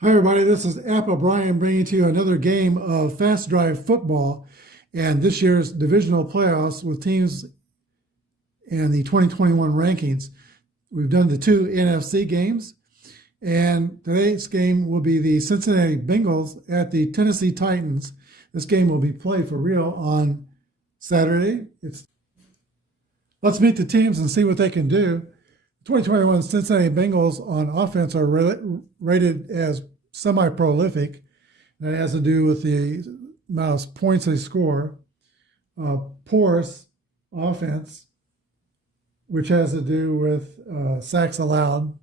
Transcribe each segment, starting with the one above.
Hi, everybody. This is Apba Brian bringing to you another game of Fast Drive football and this year's divisional playoffs with teams and the 2021 rankings. We've done the two NFC games, and today's game will be the Cincinnati Bengals at the Tennessee Titans. This game will be played for real on Saturday. Let's meet the teams and see what they can do. 2021 Cincinnati Bengals on offense are rated as semi-prolific. That has to do with the amount of points they score. Porous offense, which has to do with sacks allowed.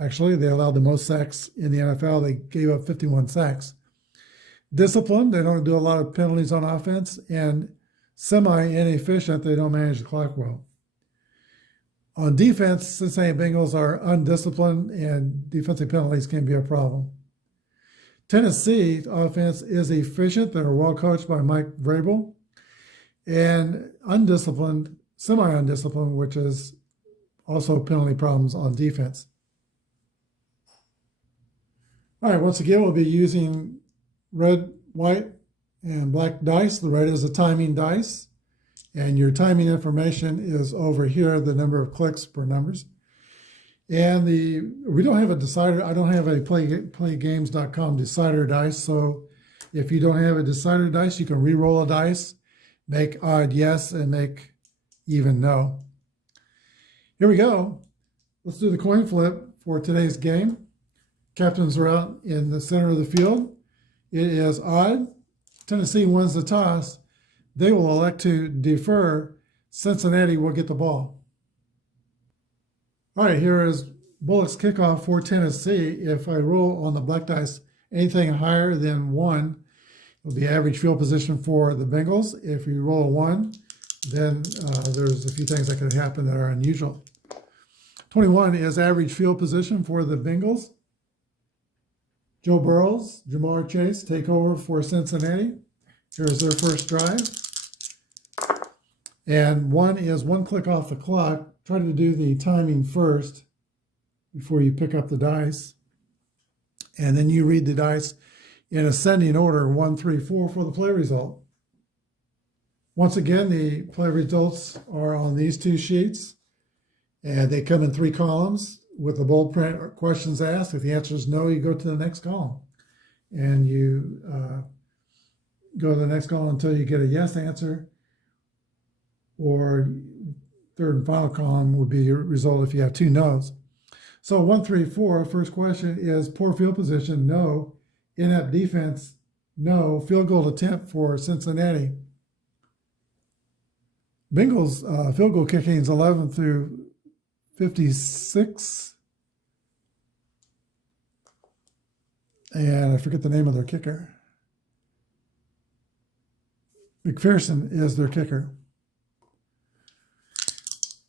Actually, they allowed the most sacks in the NFL. They gave up 51 sacks. Disciplined, they don't do a lot of penalties on offense. And semi-inefficient, they don't manage the clock well. On defense, Cincinnati Bengals are undisciplined and defensive penalties can be a problem. Tennessee offense is efficient. They're well coached by Mike Vrabel. And undisciplined, semi-undisciplined, which is also penalty problems on defense. All right, once again, we'll be using red, white, and black dice. The red is a timing dice. And your timing information is over here, the number of clicks per numbers. And we don't have a decider. I don't have a playgames.com decider dice. So if you don't have a decider dice, you can re-roll a dice, make odd yes, and make even no. Here we go. Let's do the coin flip for today's game. Captains are out in the center of the field. It is odd. Tennessee wins the toss. They will elect to defer. Cincinnati will get the ball. All right, here is Bullock's kickoff for Tennessee. If I roll on the black dice anything higher than 1, it'll be average field position for the Bengals. If you roll a 1, then there's a few things that could happen that are unusual. 21 is average field position for the Bengals. Joe Burrows, Jamar Chase take over for Cincinnati. Here's their first drive. And 1 is 1 click off the clock. Try to do the timing first before you pick up the dice. And then you read the dice in ascending order, 1, 3, 4 for the play result. Once again, the play results are on these two sheets. And they come in 3 columns with the bold print or questions asked. If the answer is no, you go to the next column. And you go to the next column until you get a yes answer. Or third and final column would be your result if you have 2 no's. So 1, 3, 4, first question is poor field position, no. Inept defense, no. Field goal attempt for Cincinnati. Bengals field goal kicking is 11 through 56. And I forget the name of their kicker. McPherson is their kicker.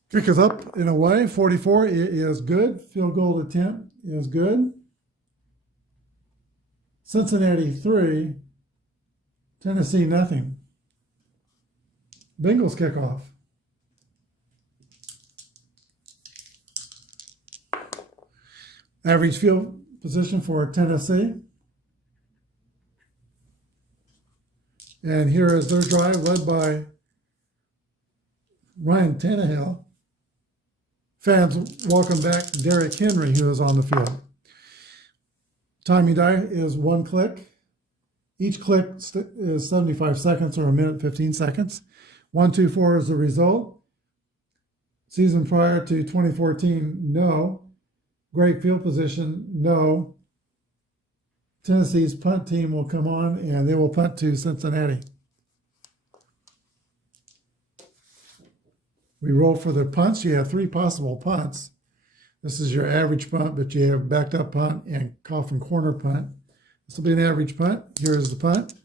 Kick is up and away, 44 is good. Field goal attempt is good. Cincinnati 3, Tennessee nothing. Bengals kickoff. Average field position for Tennessee. And here is their drive led by Ryan Tannehill. Fans welcome back Derrick Henry, who is on the field. Timing die is 1 click. Each click is 75 seconds or 1 minute, 15 seconds. 1, 2, 4 is the result. Season prior to 2014, no. Great field position, no. Tennessee's punt team will come on and they will punt to Cincinnati. We roll for the punts. You have 3 possible punts. This is your average punt, but you have backed up punt and coffin corner punt. This will be an average punt. Here is the punt.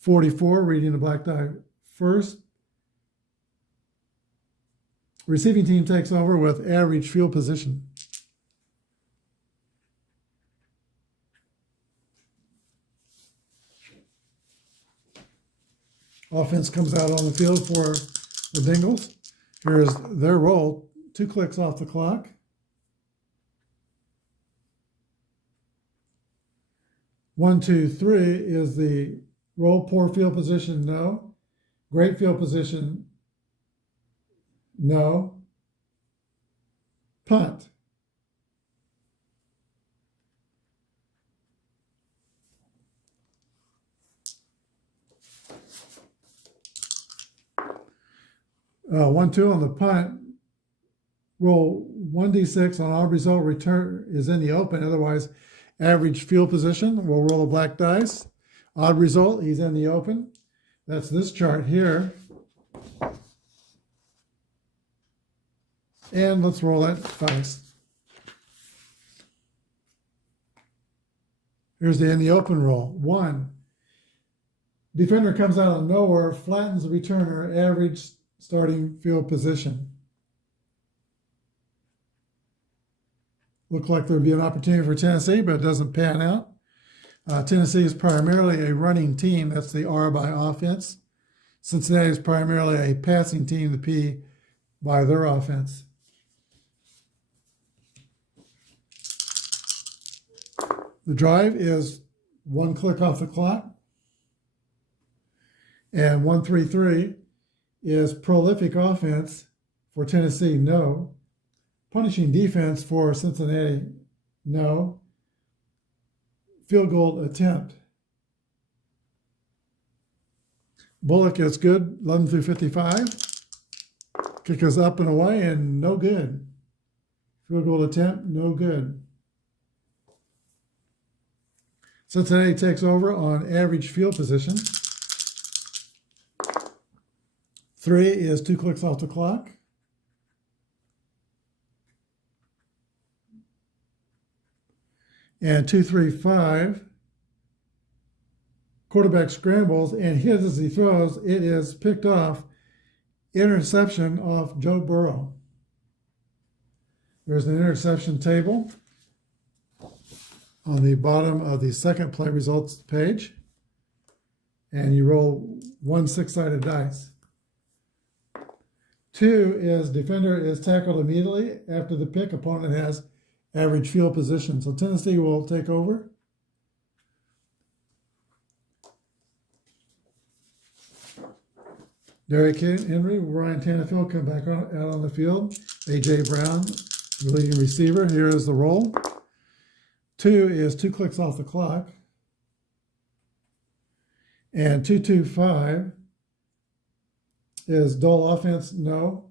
44, reading the black die first. Receiving team takes over with average field position. Offense comes out on the field for the Bengals. Here's their roll. 2 clicks off the clock. 1, 2, 3 is the roll. Poor field position, no. Great field position, no. Punt. One, 2 on the punt. Roll 1d6 on odd result. Return is in the open. Otherwise, average field position. We'll roll a black dice. Odd result, he's in the open. That's this chart here. And let's roll that dice. Here's the in the open roll. 1. Defender comes out of nowhere, flattens the returner, average starting field position. Looked like there would be an opportunity for Tennessee, but it doesn't pan out. Tennessee is primarily a running team. That's the R by offense. Cincinnati is primarily a passing team, the P by their offense. The drive is 1 click off the clock. And 1-3-3 is prolific offense for Tennessee, no. Punishing defense for Cincinnati, no. Field goal attempt. Bullock is good, 11-55. Kick is up and away and no good. Field goal attempt, no good. Cincinnati takes over on average field position. 3 is 2 clicks off the clock. And 2-3-5, quarterback scrambles and hits as he throws. It is picked off. Interception off Joe Burrow. There's an interception table on the bottom of the second play results page. And you roll 1 6-sided dice. 2 is defender is tackled immediately after the pick. Opponent has average field position. So Tennessee will take over. Derrick Henry, Ryan Tannehill come back out on the field. A.J. Brown, the leading receiver. Here is the roll. 2 is 2 clicks off the clock. And 2-2-5 is dull offense, no.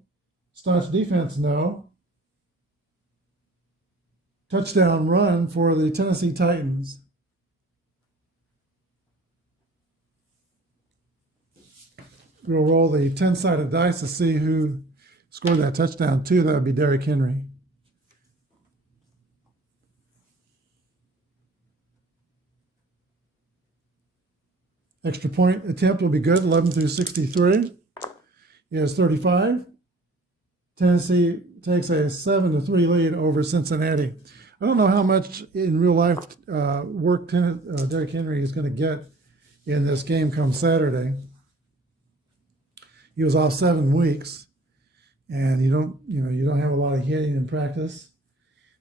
Staunch defense, no. Touchdown run for the Tennessee Titans. We'll roll the 10-sided dice to see who scored that touchdown. 2, that would be Derrick Henry. Extra point attempt will be good, 11-63. Is 35. Tennessee takes a 7-3 lead over Cincinnati. I don't know how much in real life work Derrick Henry is going to get in this game come Saturday. He was off 7 weeks, and you don't have a lot of hitting in practice.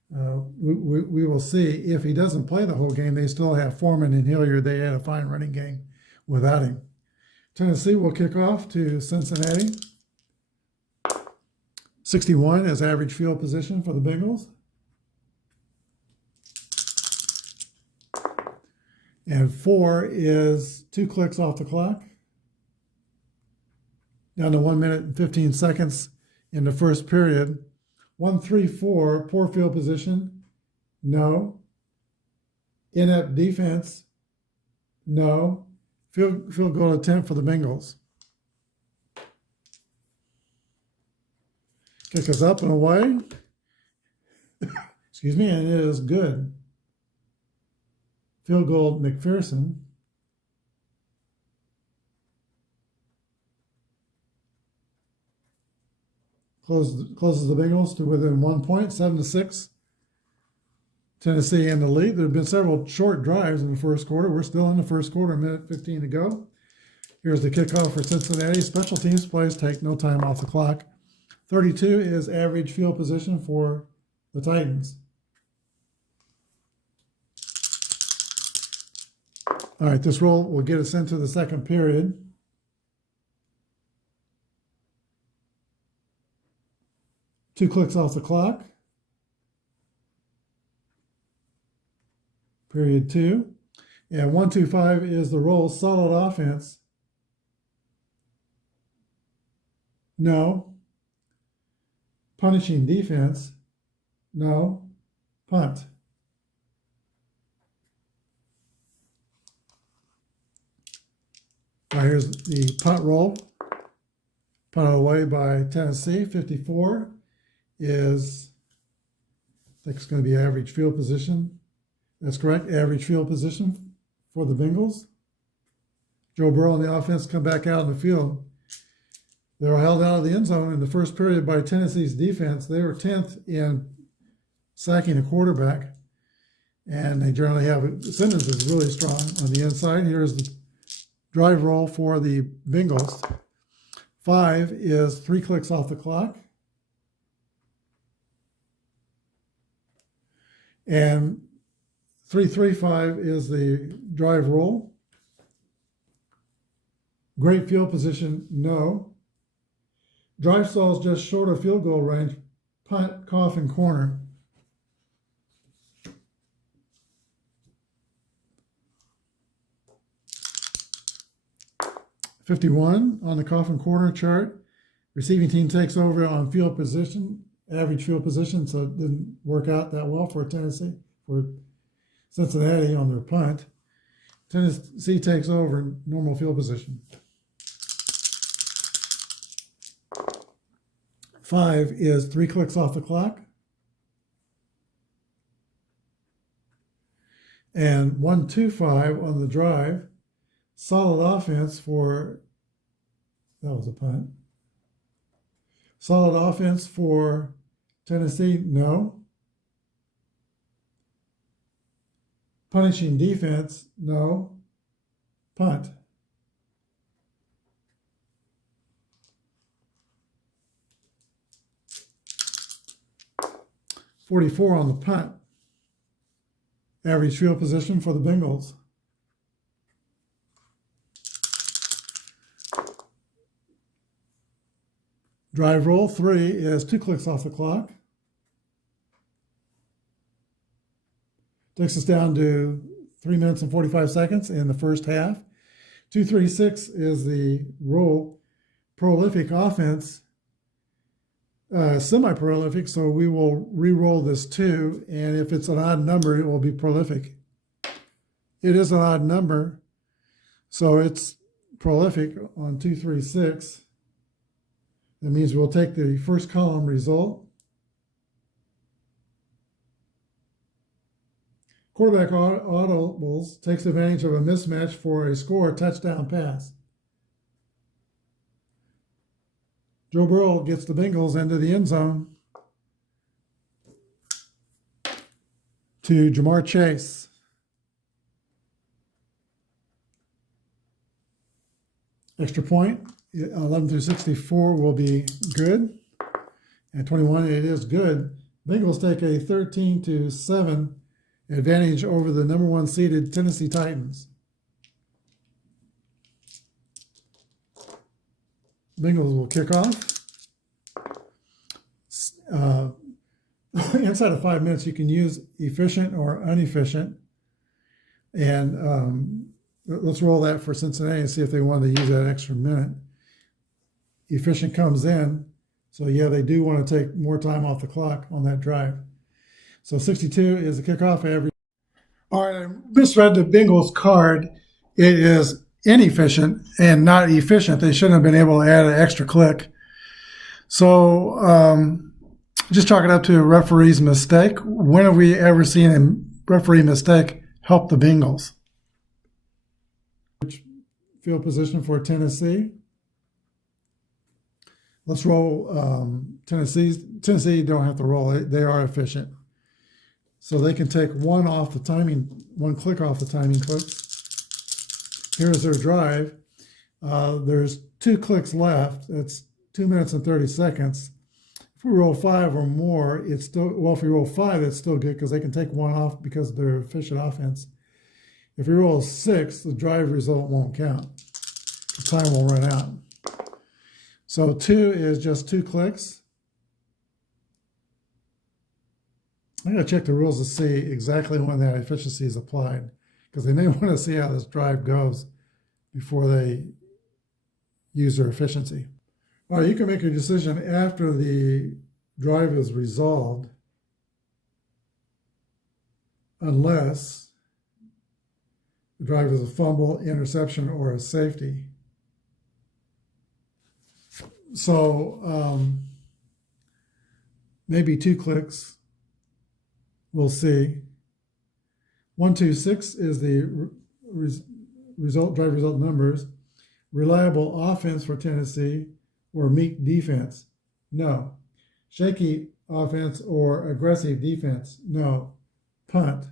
We will see. If he doesn't play the whole game, they still have Foreman and Hilliard. They had a fine running game without him. Tennessee will kick off to Cincinnati. 61 is average field position for the Bengals. And 4 is 2 clicks off the clock. Down to 1 minute and 15 seconds in the first period. 1-3-4, poor field position, no. Inept defense, no. Field goal attempt for the Bengals. Kick us up and away. Excuse me, and it is good. Field goal McPherson. Closes the Bengals to within 1 point, 7-6. Tennessee in the lead. There have been several short drives in the first quarter. We're still in the first quarter, 1:15 to go. Here's the kickoff for Cincinnati. Special teams plays take no time off the clock. 32 is average field position for the Titans. All right, this roll will get us into the second period. Two clicks off the clock. Period 2. And 1-2-5 is the roll. Solid offense. No. Punishing defense. No. Punt. All right, here's the punt roll. Punted away by Tennessee. 54 is, I think it's going to be average field position. That's correct, average field position for the Bengals. Joe Burrow and the offense come back out in the field. They were held out of the end zone in the first period by Tennessee's defense. They were 10th in sacking a quarterback, and they generally have it. Simmons is really strong on the inside. Here's the drive roll for the Bengals. 5 is 3 clicks off the clock. And 3-3-5 is the drive roll. Great field position, no. Drive stalls just short of field goal range. Punt, cough, and corner. .51 on the cough and corner chart. Receiving team takes over on field position, average field position, so it didn't work out that well for Tennessee, for Cincinnati on their punt. Tennessee takes over normal field position. 5 is 3 clicks off the clock. And 1-2-5 on the drive. Solid offense for, that was a punt. Solid offense for Tennessee, no. Punishing defense, no. Punt. .44 on the punt. Average field position for the Bengals. Drive roll 3 is 2 clicks off the clock. Takes us down to 3 minutes and 45 seconds in the first half. 2-3-6 is the roll. Prolific offense, semi-prolific, so we will re-roll this 2, and if it's an odd number, it will be prolific. It is an odd number, so it's prolific on 2-3-6. That means we'll take the first column result. Quarterback audibles takes advantage of a mismatch for a score touchdown pass. Joe Burrow gets the Bengals into the end zone to Jamar Chase. Extra point, 11-64 will be good. And 21, it is good. Bengals take a 13-7 advantage over the number 1 seeded Tennessee Titans. Bengals will kick off. Inside of 5 minutes, you can use efficient or inefficient. And let's roll that for Cincinnati and see if they want to use that extra minute. Efficient comes in. So, yeah, they do want to take more time off the clock on that drive. So 62 is the kickoff average. All right, I misread the Bengals card. It is inefficient and not efficient. They shouldn't have been able to add an extra click. So just chalk it up to a referee's mistake. When have we ever seen a referee mistake help the Bengals? Field position for Tennessee. Let's roll Tennessee. Tennessee don't have to roll. They are efficient. So they can take one click off the timing clicks. Here's their drive. There's 2 clicks left. That's 2 minutes and 30 seconds. If we roll 5 or more, it's still, well, if we roll 5, it's still good because they can take one off because they're efficient offense. If you roll 6, the drive result won't count. The time will run out. So 2 is just 2 clicks. I'm going to check the rules to see exactly when that efficiency is applied, because they may want to see how this drive goes before they use their efficiency. All right, you can make your decision after the drive is resolved, unless the drive is a fumble, interception, or a safety. So maybe 2 clicks. We'll see. 1, 2, 6 is the drive result numbers. Reliable offense for Tennessee or meek defense? No. Shaky offense or aggressive defense? No. Punt.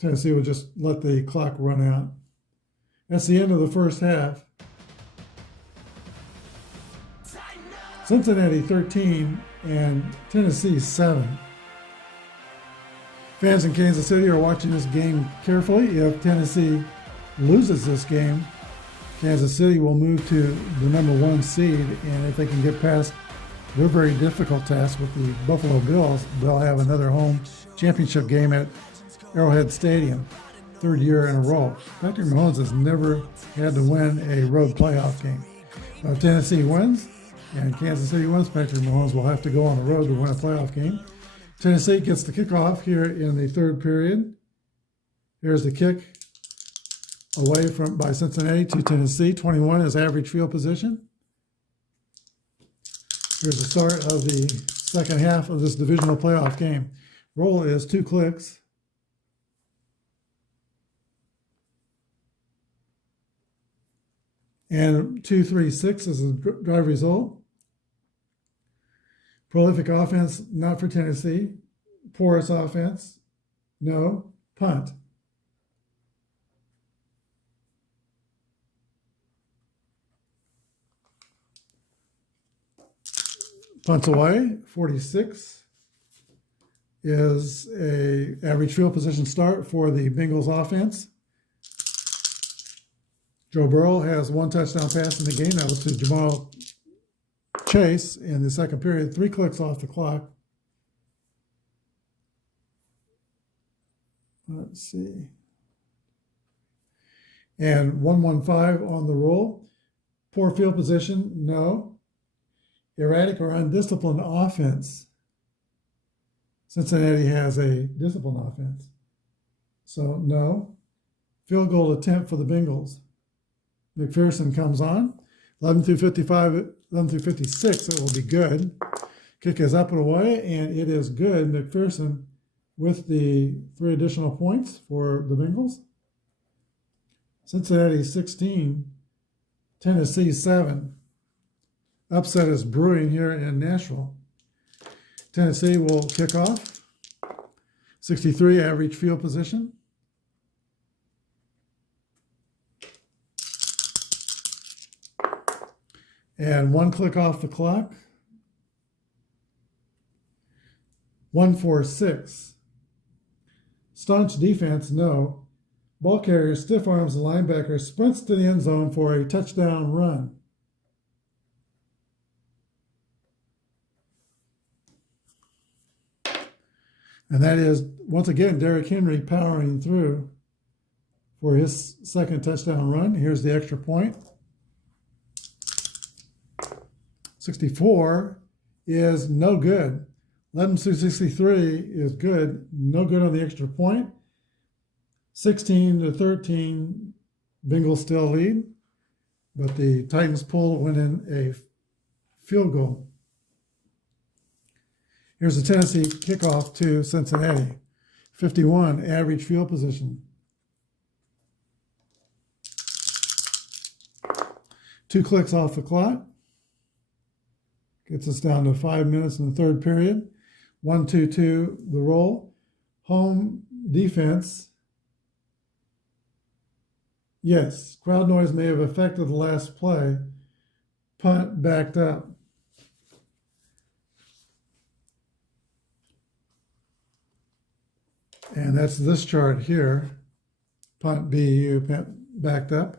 Tennessee will just let the clock run out. That's the end of the first half. Cincinnati 13 and Tennessee 7. Fans in Kansas City are watching this game carefully. If Tennessee loses this game, Kansas City will move to the number 1 seed, and if they can get past their very difficult task with the Buffalo Bills, they'll have another home championship game at Arrowhead Stadium, 3rd year in a row. Patrick Mahomes has never had to win a road playoff game. If Tennessee wins and Kansas City wins, Patrick Mahomes will have to go on the road to win a playoff game. Tennessee gets the kickoff here in the 3rd period. Here's the kick away by Cincinnati to Tennessee. 21 is average field position. Here's the start of the second half of this divisional playoff game. Roll is 2 clicks. And 2, 3, 6 is the drive result. Prolific offense, not for Tennessee. Porous offense, no. Punt. Punts away, 46 is a average field position start for the Bengals offense. Joe Burrow has 1 touchdown pass in the game. That was to Jamal Chase in the 2nd period. 3 clicks off the clock. Let's see. And 115 on the roll. Poor field position, no. Erratic or undisciplined offense. Cincinnati has a disciplined offense. So, no. Field goal attempt for the Bengals. McPherson comes on. 11 through 55, 11 through 56, it will be good. Kick is up and away, and it is good. McPherson with the 3 additional points for the Bengals. Cincinnati 16, Tennessee 7. Upset is brewing here in Nashville. Tennessee will kick off. 63 average field position. And 1 click off the clock. 1-4-6. Staunch defense, no. Ball carrier, stiff arms the linebacker, sprints to the end zone for a touchdown run. And that is, once again, Derrick Henry powering through for his 2nd touchdown run. Here's the extra point. 64 is no good. 11 through 63 is good. No good on the extra point. 16 to 13, Bengals still lead, but the Titans pull win in a field goal. Here's the Tennessee kickoff to Cincinnati. 51, average field position. 2 clicks off the clock. Gets us down to 5 minutes in the 3rd period. 1-2-2, the roll. Home defense. Yes, crowd noise may have affected the last play. Punt backed up. And that's this chart here. Punt BU backed up.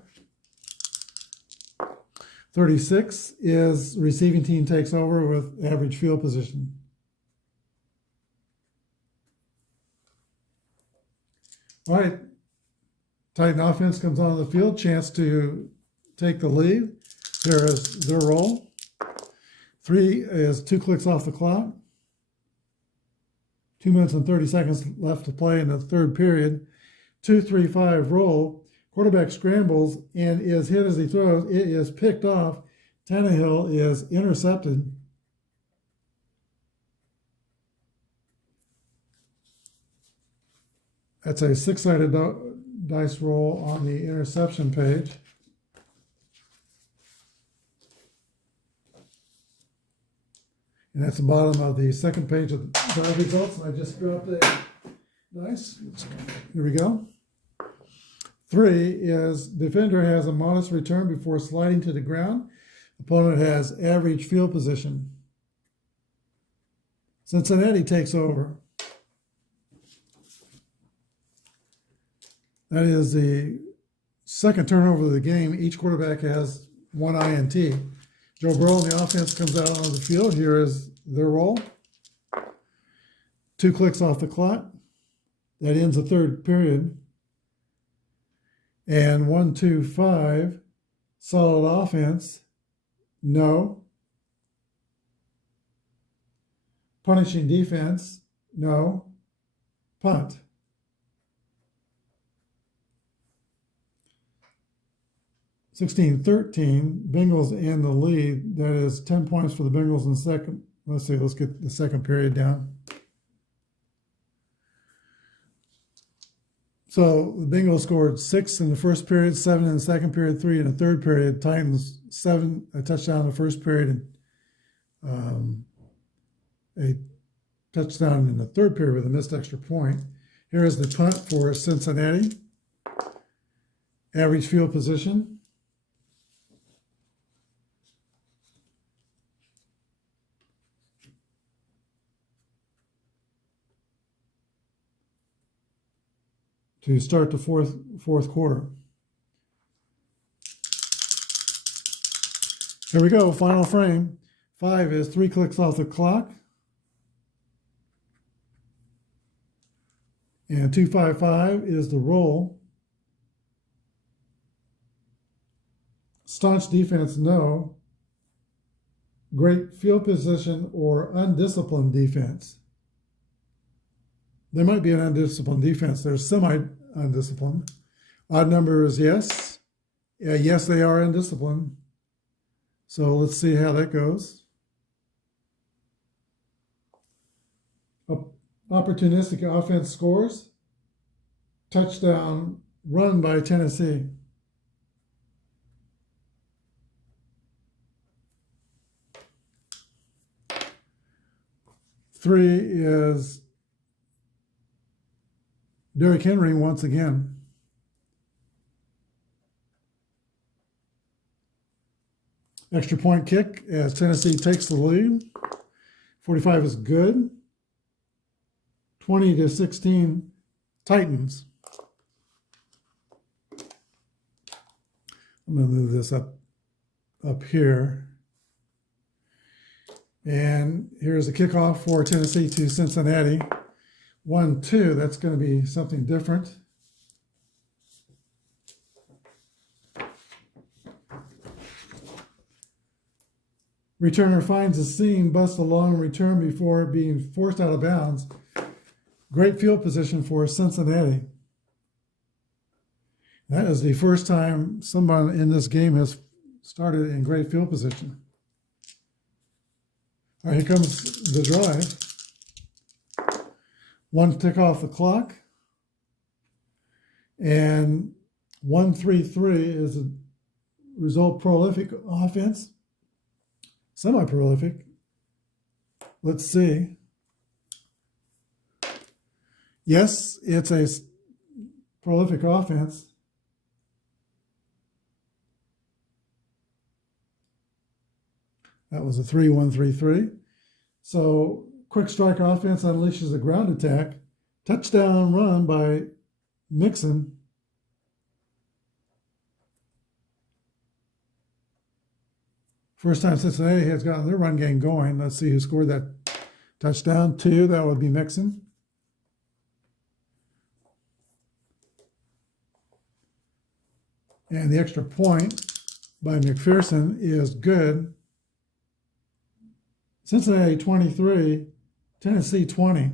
36 is receiving team takes over with average field position. All right, Titan offense comes on the field, chance to take the lead. Here is their roll. 3 is 2 clicks off the clock. 2 minutes and 30 seconds left to play in the third period. 2-3-5 roll. Quarterback scrambles and is hit as he throws. It is picked off. Tannehill is intercepted. That's a 6-sided dice roll on the interception page. And that's the bottom of the second page of the results. And I just dropped a dice. Here we go. 3 is defender has a modest return before sliding to the ground. Opponent has average field position. Cincinnati takes over. That is the second turnover of the game. Each quarterback has 1 INT. Joe Burrow and the offense comes out on the field. Here is their roll. 2 clicks off the clock. That ends the third period. And 1-2-5, solid offense. No. Punishing defense. No. Punt. 16-13, Bengals in the lead. That is 10 points for the Bengals in the second. Let's see, let's get the second period down. So the Bengals scored 6 in the first period, 7 in the second period, 3 in the third period. Titans 7, a touchdown in the first period, and a touchdown in the third period with a missed extra point. Here is the punt for Cincinnati. Average field position. To start the fourth quarter. Here we go, final frame. 5 is 3 clicks off the clock. And 2-5-5 is the roll. Staunch defense, no. Great field position or undisciplined defense. There might be an undisciplined defense. They're semi-undisciplined. Odd number is yes. Yes, they are undisciplined. So let's see how that goes. Opportunistic offense scores. Touchdown run by Tennessee. Three is Derrick Henry once again. Extra point kick as Tennessee takes the lead. 45 is good. 20-16 Titans. I'm going to move this up here. And here's the kickoff for Tennessee to Cincinnati. 1-2, that's going to be something different. Returner finds the seam, busts a long return before being forced out of bounds. Great field position for Cincinnati. That is the first time someone in this game has started in great field position. All right, here comes the drive. 1 tick off the clock. And 1-3-3 is a result prolific offense. Semi-prolific. Let's see. Yes, it's a prolific offense. That was a 3-1-3-3. So quick strike offense unleashes a ground attack. Touchdown run by Mixon. First time Cincinnati has gotten their run game going. Let's see who scored that touchdown. 2, that would be Mixon. And the extra point by McPherson is good. Cincinnati 23, Tennessee 20.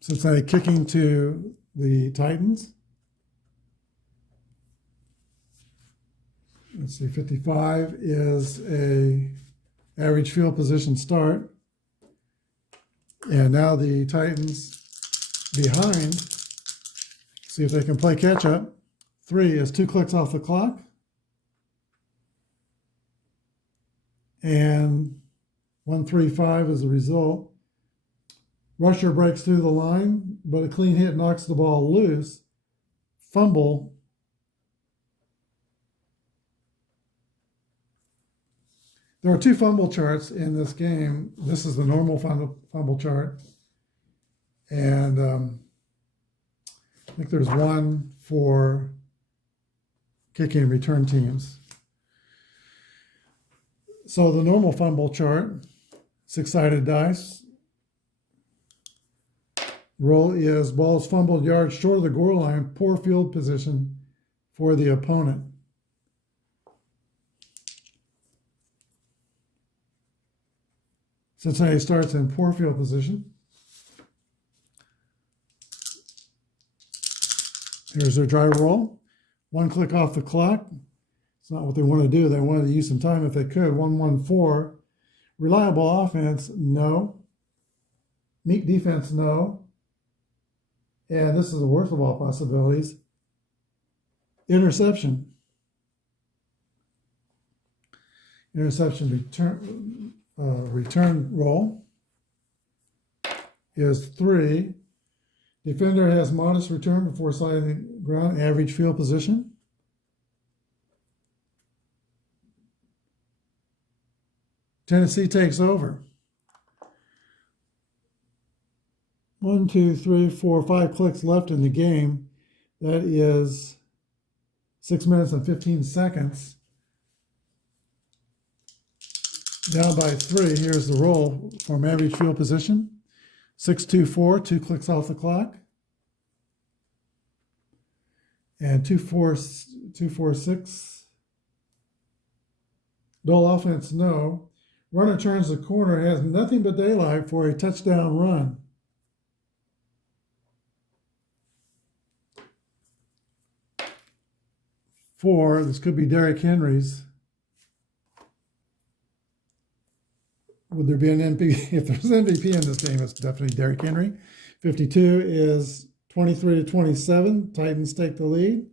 Cincinnati kicking to the Titans. Let's see, 55 is a average field position start. And now the Titans behind. See if they can play catch up. 3 is 2 clicks off the clock. And 1-3-5 is the result. Rusher breaks through the line, but a clean hit knocks the ball loose. Fumble. There are 2 fumble charts in this game. This is the normal fumble chart. And I think there's one for kicking and return teams. So the normal fumble chart, 6-sided dice. Roll is balls fumbled yards short of the goal line, poor field position for the opponent. Cincinnati starts in poor field position. Here's their dry roll. 1 click off the clock. It's not what they want to do. They wanted to use some time if they could. 1-1-4. Reliable offense, no. Meek defense, no. And this is the worst of all possibilities. Interception. Interception return roll is 3. Defender has modest return before sliding the ground, average field position. Tennessee takes over. 1, 2, 3, 4, 5 clicks left in the game. That is 6 minutes and 15 seconds. Down by 3. Here's the roll from average field position. 6-2-4, 2 clicks off the clock. And 2-4-6. Dull offense, no. Runner turns the corner, has nothing but daylight for a touchdown run. Four, this could be Derrick Henry's. Would there be an MVP? If there's an MVP in this game, it's definitely Derrick Henry. 52 is 23-27. Titans take the lead.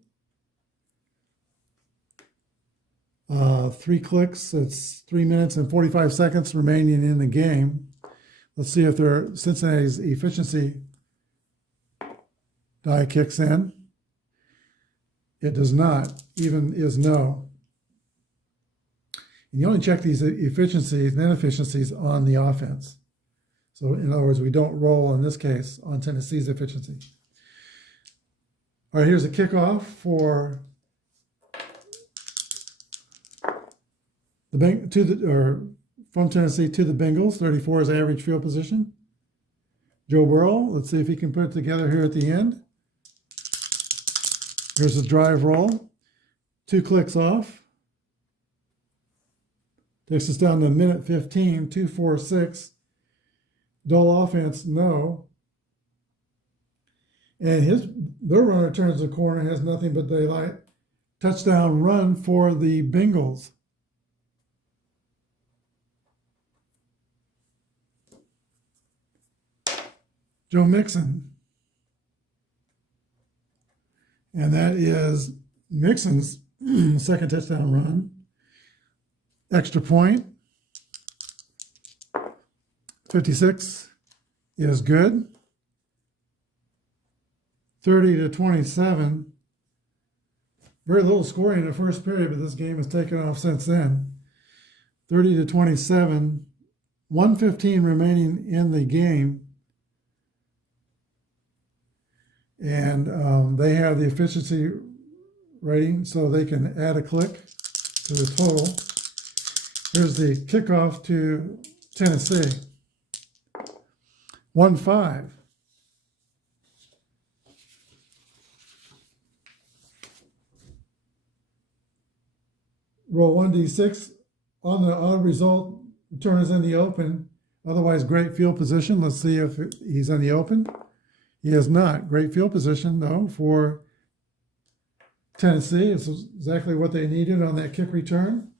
3 clicks. It's 3 minutes and 45 seconds remaining in the game. Let's see if Cincinnati's efficiency die kicks in. It does not. Even is no. And you only check these efficiencies and inefficiencies on the offense. So in other words, we don't roll in this case on Tennessee's efficiency. All right, here's a kickoff for from Tennessee to the Bengals. 34 is average field position. Joe Burrow, let's see if he can put it together here at the end. Here's the drive roll. 2 clicks off. Takes us down to minute 15, 2-4-6. Dull offense, no. And their runner turns the corner, has nothing but daylight. Touchdown run for the Bengals. Joe Mixon. And that is Mixon's second touchdown run. Extra point. 56 is good. 30-27. Very little scoring in the first period, but this game has taken off since then. 30-27, 1:15 remaining in the game. And they have the efficiency rating, so they can add a click to the total. Here's the kickoff to Tennessee. 1-5. Roll 1d6 on the odd result. Return is in the open. Otherwise, great field position. Let's see if he's in the open. He is not. Great field position, though, for Tennessee. It's exactly what they needed on that kick return.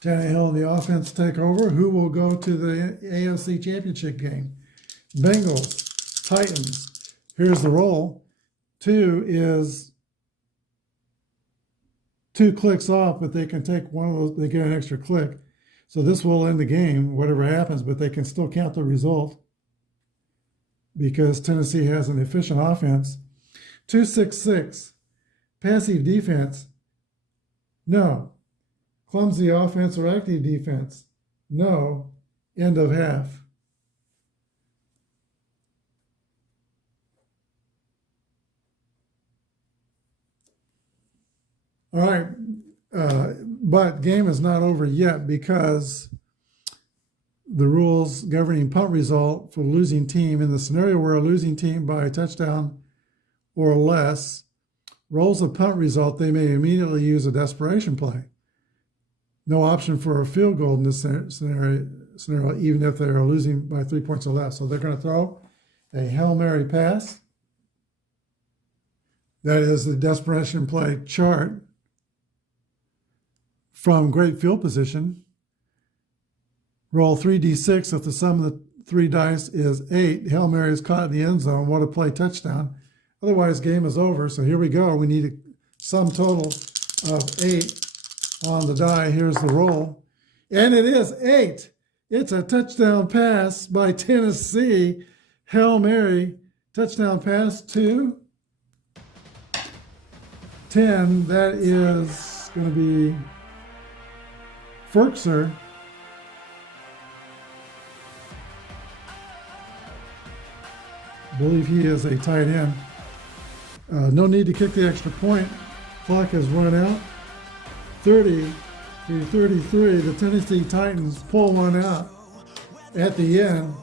Tannehill and the offense take over. Who will go to the AFC Championship game? Bengals, Titans. Here's the roll. 2 is 2 clicks off, but they can take one of those, they get an extra click. So this will end the game, whatever happens, but they can still count the result because Tennessee has an efficient offense. 2-6-6, passive defense. No. Clumsy offense or active defense? No. End of half. All right, but game is not over yet because the rules governing punt result for the losing team, in the scenario where a losing team by a touchdown or less rolls a punt result, they may immediately use a desperation play. No option for a field goal in this scenario, even if they are losing by 3 points or less. So they're going to throw a Hail Mary pass. That is the desperation play chart from great field position. Roll 3d6. If the sum of the 3 dice is 8, Hail Mary is caught in the end zone. What a play, touchdown. Otherwise, game is over. So here we go. We need a sum total of 8 on the die. Here's the roll. And it is 8. It's a touchdown pass by Tennessee. Hail Mary, touchdown pass to 10. That is going to be Ferkser. I believe he is a tight end. No need to kick the extra point. Clock has run out. 30-33, the Tennessee Titans pull one out at the end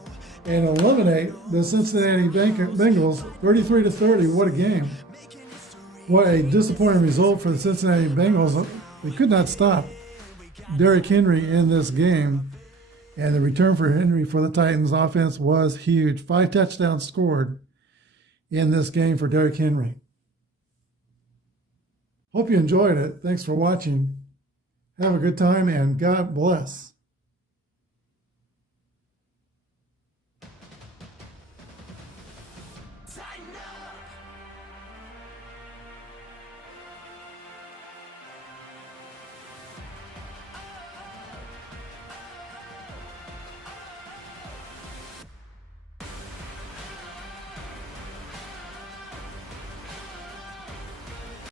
and eliminate the Cincinnati Bengals 33-30. What a game. What a disappointing result for the Cincinnati Bengals. They could not stop Derrick Henry in this game, and the return for Henry for the Titans offense was huge. 5 touchdowns scored in this game for Derrick Henry. Hope you enjoyed it. Thanks for watching. Have a good time, and God bless. Tighten up.